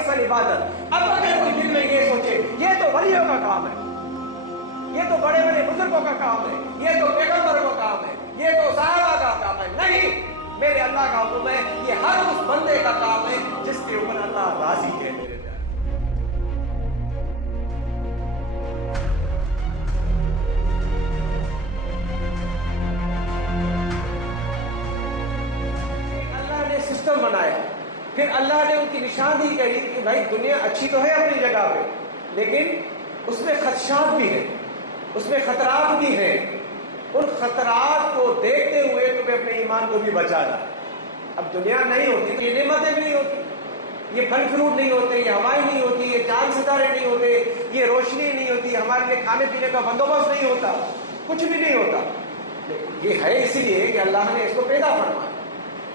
اصل عبادت۔ اب اگر کوئی دل میں یہ سوچے یہ تو ولیوں کا کام ہے، یہ تو بڑے بڑے بزرگوں کا کام ہے، یہ تو پیغمبروں کا کام ہے، یہ تو صحابہ کا کام ہے، نہیں، میرے اللہ کا حکم ہے یہ ہر اس بندے کا کام ہے جس کے اوپر اللہ راضی ہے۔ میرے اللہ نے سسٹم بنایا، پھر اللہ نے ان کی نشاندہی کہی کہ بھائی دنیا اچھی تو ہے اپنی جگہ پہ، لیکن اس میں خدشات بھی ہیں، اس میں خطرات بھی ہیں، ان خطرات کو دیکھتے ہوئے تمہیں اپنے ایمان کو بھی بچانا۔ اب دنیا نہیں ہوتی تو یہ نعمتیں بھی نہیں ہوتی، یہ پھل فروٹ نہیں ہوتے، یہ ہوائیں نہیں ہوتی، یہ چاند ستارے نہیں ہوتے، یہ روشنی نہیں ہوتی، ہمارے لیے کھانے پینے کا بندوبست نہیں ہوتا، کچھ بھی نہیں ہوتا۔ یہ ہے اسی لیے کہ اللہ نے اس کو پیدا فرمایا،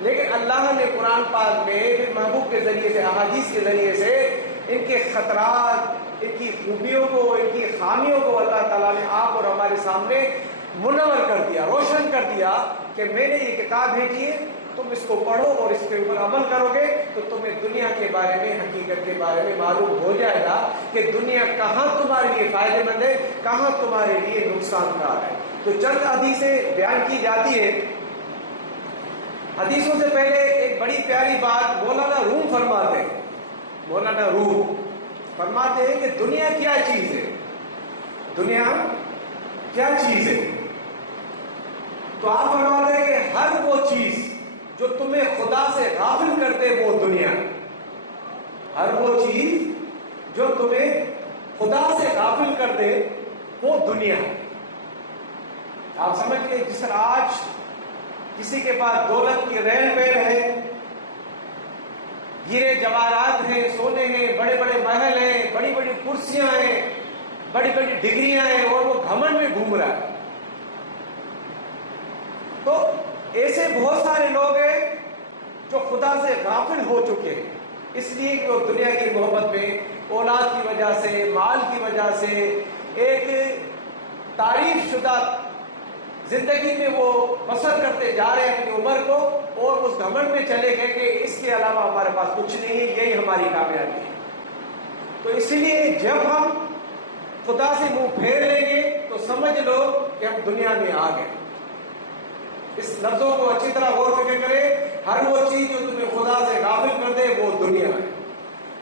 لیکن اللہ نے قرآن پاک میں پھر محبوب کے ذریعے سے، احادیث کے ذریعے سے ان کے خطرات، ان کی خوبیوں کو، ان کی خامیوں کو اللہ تعالیٰ نے آپ اور ہمارے سامنے منور کر دیا، روشن کر دیا کہ میں نے یہ کتاب بھیجی ہے، تم اس کو پڑھو اور اس کے اوپر عمل کرو گے تو تمہیں دنیا کے بارے میں، حقیقت کے بارے میں معلوم ہو جائے گا کہ دنیا کہاں تمہارے لیے فائدے مند ہے، کہاں تمہارے لیے نقصان دہ ہے۔ تو چند حدیثیں بیان کی جاتی ہے۔ حدیثوں سے پہلے ایک بڑی پیاری بات مولانا روم فرماتے ہیں، مولانا روم فرماتے ہیں کہ دنیا کیا چیز ہے، دنیا کیا چیز ہے؟ تو آپ فرماتے ہیں کہ ہر وہ چیز جو تمہیں خدا سے غافل کر دے وہ دنیا، ہر وہ چیز جو تمہیں خدا سے غافل کر دے وہ دنیا۔ آپ سمجھ لیں جس طرح آج کسی کے پاس دولت کی ریل پیر ہے، ہیرے جواہرات ہیں، سونے ہیں، بڑے بڑے محل ہیں، بڑی بڑی کرسیاں ہیں، بڑی بڑی ڈگریاں ہیں، اور وہ گھمنڈ میں گھوم رہا ہے۔ تو ایسے بہت سارے لوگ ہیں جو خدا سے غافل ہو چکے ہیں، اس لیے کہ وہ دنیا کی محبت میں، اولاد کی وجہ سے، مال کی وجہ سے، ایک تعریف شدہ زندگی میں وہ بسر کرتے جا رہے ہیں اپنی عمر کو، اور اس گھمنڈ میں چلے گئے کہ اس کے علاوہ ہمارے پاس کچھ نہیں ہے، یہی ہماری کامیابی ہے۔ تو اسی لیے جب ہم خدا سے منہ پھیر لیں گے تو سمجھ لو کہ ہم دنیا میں آ گئے۔ اس لفظوں کو اچھی طرح غور فکر کرے، ہر وہ چیز جو تمہیں خدا سے غافل کر دے وہ دنیا ہے۔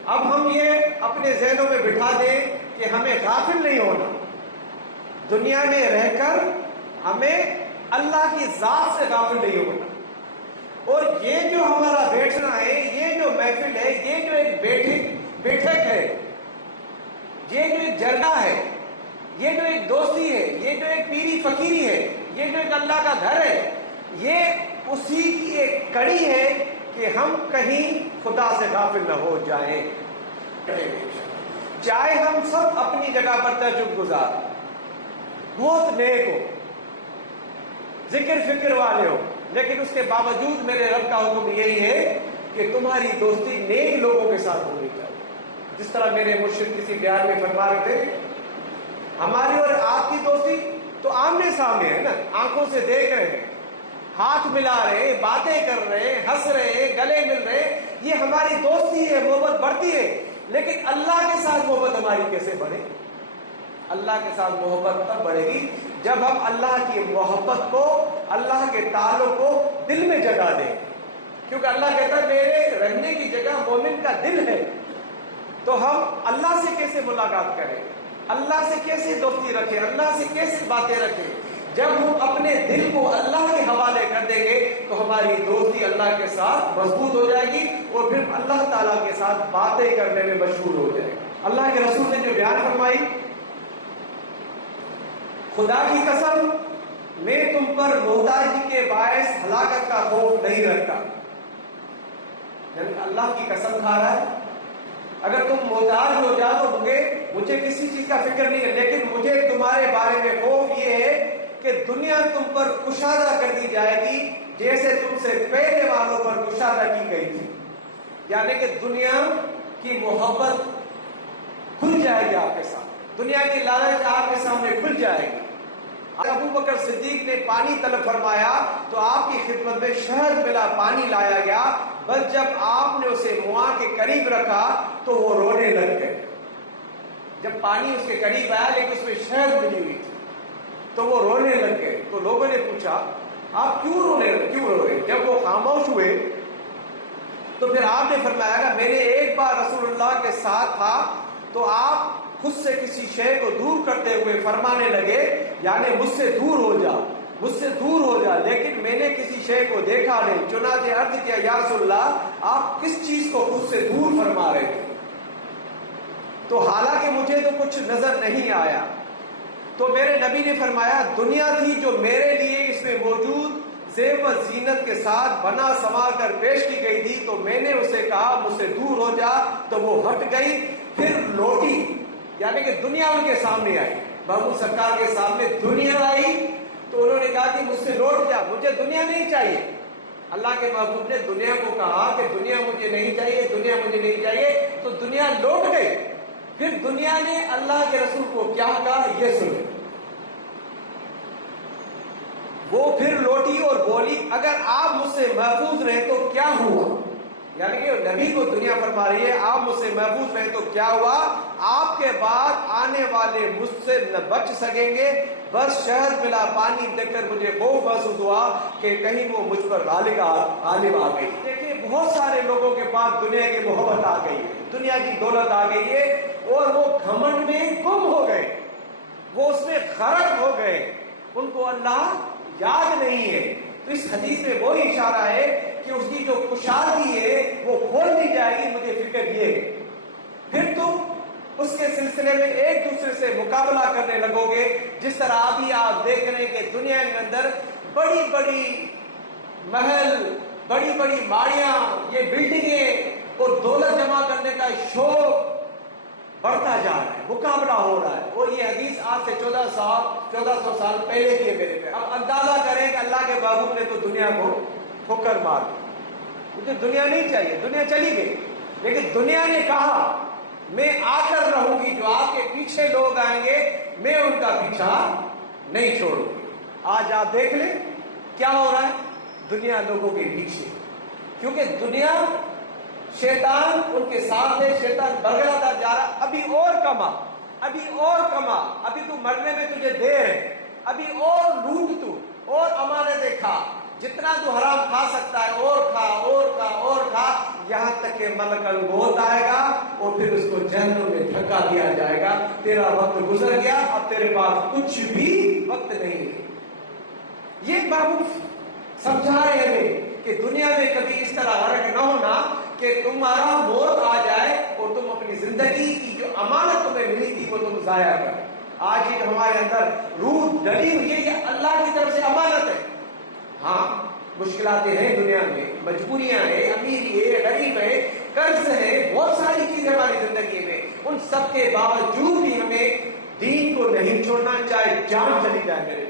اب ہم یہ اپنے ذہنوں میں بٹھا دیں کہ ہمیں غافل نہیں ہونا، دنیا میں رہ کر ہمیں اللہ کی ذات سے غافل نہیں ہونا۔ اور یہ جو ہمارا بیٹھنا ہے، یہ جو محفل ہے، یہ جو ایک بیٹھک ہے، یہ جو ایک جرگہ ہے، یہ جو ایک دوستی ہے، یہ جو ایک پیری فقیری ہے، یہ جو ایک اللہ کا گھر ہے، یہ اسی کی ایک کڑی ہے کہ ہم کہیں خدا سے غافل نہ ہو جائیں۔ چاہے ہم سب اپنی جگہ پر تہجد گزار، بہت نیک ہو، ذکر فکر والے ہو، لیکن اس کے باوجود میرے رب کا حکم یہی ہے کہ تمہاری دوستی نیک لوگوں کے ساتھ ہونی چاہیے۔ جس طرح میرے مرشد کسی بیان میں فرما رہے تھے، ہماری اور آپ کی دوستی تو آمنے سامنے ہے نا، آنکھوں سے دیکھ رہے ہیں، ہاتھ ملا رہے ہیں، باتیں کر رہے ہیں، ہنس رہے ہیں، گلے مل رہے ہیں، یہ ہماری دوستی ہے، محبت بڑھتی ہے۔ لیکن اللہ کے ساتھ محبت ہماری کیسے بڑھے؟ اللہ کے ساتھ محبت تب بڑھے گی جب ہم اللہ کی محبت کو، اللہ کے تعلق کو دل میں جگہ دیں، کیونکہ اللہ کہتا ہے میرے رہنے کی جگہ مومن کا دل ہے۔ تو ہم اللہ سے کیسے ملاقات کریں، اللہ سے کیسے دوستی رکھیں، اللہ سے کیسے باتیں رکھیں؟ جب ہم اپنے دل کو اللہ کے حوالے کر دیں گے تو ہماری دوستی اللہ کے ساتھ مضبوط ہو جائے گی، اور پھر اللہ تعالیٰ کے ساتھ باتیں کرنے میں مشغول ہو جائے گا۔ اللہ کے رسول نے جو بیان فرمائی، خدا کی قسم میں تم پر محتاجی کے باعث ہلاکت کا خوف نہیں رکھتا۔ یعنی اللہ کی قسم کھا رہا ہے، اگر تم محتاج ہو جاؤ تو مجھے کسی چیز کا فکر نہیں ہے، لیکن مجھے تمہارے بارے میں خوف یہ ہے کہ دنیا تم پر کشادہ کر دی جائے گی جیسے تم سے پہلے والوں پر کشادہ کی گئی تھی۔ یعنی کہ دنیا کی محبت کھل جائے گی آپ کے ساتھ، دنیا کی لالچ آپ کے سامنے کھل جائے گی۔ ابو بکر صدیق نے پانی طلب فرمایا تو آپ کی خدمت میں شہد ملا پانی لایا گیا، بس جب آپ نے اسے موا کے قریب رکھا تو وہ رونے لگ گئے. جب پانی اس کے قریب آیا لیکن اس میں شہد ملی ہوئی تھی تو وہ رونے لگ گئے. تو لوگوں نے پوچھا آپ کیوں رو رہے؟ جب وہ خاموش ہوئے تو پھر آپ نے فرمایا کہ میں نے ایک بار رسول اللہ کے ساتھ تھا تو آپ خود سے کسی شے کو دور کرتے ہوئے فرمانے لگے یعنی مجھ سے دور ہو جا، لیکن میں نے کسی شے کو دیکھا نہیں. چنانچہ عرض کیا یا رسول اللہ آپ کس چیز کو خود سے دور فرما رہے تھے؟ تو حالانکہ مجھے تو کچھ نظر نہیں آیا. تو میرے نبی نے فرمایا دنیا تھی جو میرے لیے اس میں موجود زیب و زینت کے ساتھ بنا سنوار کر پیش کی گئی تھی تو میں نے اسے کہا مجھ سے دور ہو جا تو وہ ہٹ گئی. پھر لوٹی یعنی کہ دنیا ان کے سامنے آئی، محمود سرکار کے سامنے دنیا آئی تو انہوں نے کہا کہ مجھ سے لوٹ جا، مجھے دنیا نہیں چاہیے. اللہ کے محبوب نے دنیا کو کہا کہ دنیا مجھے نہیں چاہیے تو دنیا لوٹ گئی. پھر دنیا نے اللہ کے رسول کو کیا کہا یہ سنیں. وہ پھر لوٹی اور بولی اگر آپ مجھ سے محفوظ رہے تو کیا ہوا؟ یعنی کہ نبی کو دنیا فرما رہی ہے آپ مجھ سے محفوظ رہے تو کیا ہوا؟ آپ کے بعد آنے والے مجھ سے نہ بچ سکیں گے. بس شہد ملا پانی دیکھ کر مجھے خوف محسوس ہوا کہ کہیں وہ مجھ پر غالب آ گئی. دیکھیے بہت سارے لوگوں کے پاس دنیا کی محبت آ گئی ہے، دنیا کی دولت آ گئی ہے اور وہ گھمنڈ میں گم ہو گئے، وہ اس میں غرق ہو گئے، ان کو اللہ یاد نہیں ہے. تو اس حدیث میں وہی اشارہ ہے کہ اس کی جو کشادگی ہے وہ کھول دی جائے گی. مجھے فکر یہ ہے پھر تم اس کے سلسلے میں ایک دوسرے سے مقابلہ کرنے لگو گے جس طرح ابھی آپ دیکھ رہے ہیں کہ دنیا کے اندر بڑی بڑی محل، بڑی بڑی ماڑیاں، یہ بلڈنگیں اور دولت جمع کرنے کا شوق بڑھتا جا رہا ہے، مقابلہ ہو رہا ہے. اور یہ حدیث آج سے 1400 سال پہلے کی ہے میرے پہ. اب اندازہ کریں کہ اللہ کے محبوب نے تو دنیا کو ٹھوکر مار دی. مجھے دنیا نہیں چاہیے، دنیا چلی گئی، لیکن دنیا نے کہا میں آ کر رہوں گی، جو آپ کے پیچھے لوگ آئیں گے میں ان کا پیچھا نہیں چھوڑوں گی. آج آپ دیکھ لیں کیا ہو رہا ہے دنیا لوگوں کے پیچھے، کیونکہ دنیا شیطان ان کے ساتھ ہے، شیطان برگلاتا جا رہا. ابھی اور کما، ابھی تو مرنے میں تجھے دیر ہے، ابھی اور لوٹ تو اور امانتیں کھا، جتنا تو حرام کھا سکتا ہے اور کھا یہاں تک کہ ملک الموت آئے گا اور پھر اس کو جہنم میں دھکا دیا جائے گا. تیرا وقت گزر گیا، اب تیرے پاس کچھ بھی وقت نہیں ہے. یہ محبوب سمجھا رہے ہیں کہ دنیا میں کبھی اس طرح غرق نہ ہونا کہ تمہارا موت آ جائے اور تم اپنی زندگی کی جو امانت تمہیں ملی تھی وہ تم ضائع کر. آج ہی ہمارے اندر روح ڈلی ہوئی ہے، یہ اللہ کی طرف سے امانت ہے. ہاں مشکلاتیں ہیں دنیا میں، مجبوریاں ہیں، امیری ہے، غریب ہے، قرض ہے، بہت ساری چیزیں ہماری زندگی میں. ان سب کے باوجود بھی ہمیں دین کو نہیں چھوڑنا، چاہے جان چلی جائے. میرے